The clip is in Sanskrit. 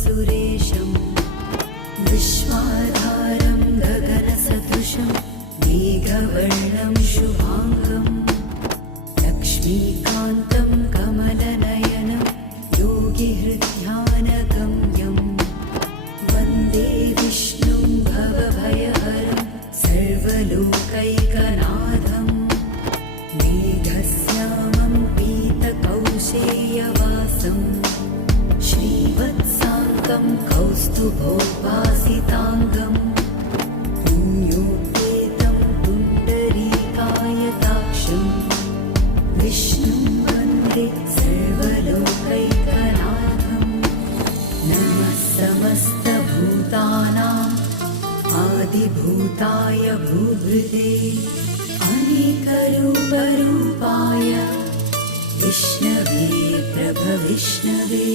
सुरेशं विश्वाधारं गगनसदृशं मेघवर्णं शुभाङ्गं लक्ष्मीकान्तं कमलनयनं योगिहृद्ध्यानगम्यं वन्दे विष्णुं भवभयहरं सर्वलोकैकनाथं मेघश्यामं पीतकौशेयवासं श्रीवत्साङ्गं कौस्तुभोपासिताङ्गं पुण्योपेतं पुण्डरीकायताक्षं विष्णुं वन्दे सर्वलोकैकनाथं नमः समस्तभूतानाम् आदिभूताय भूभृते अनेकरूपरूपाय विष्णवे प्रभविष्णवे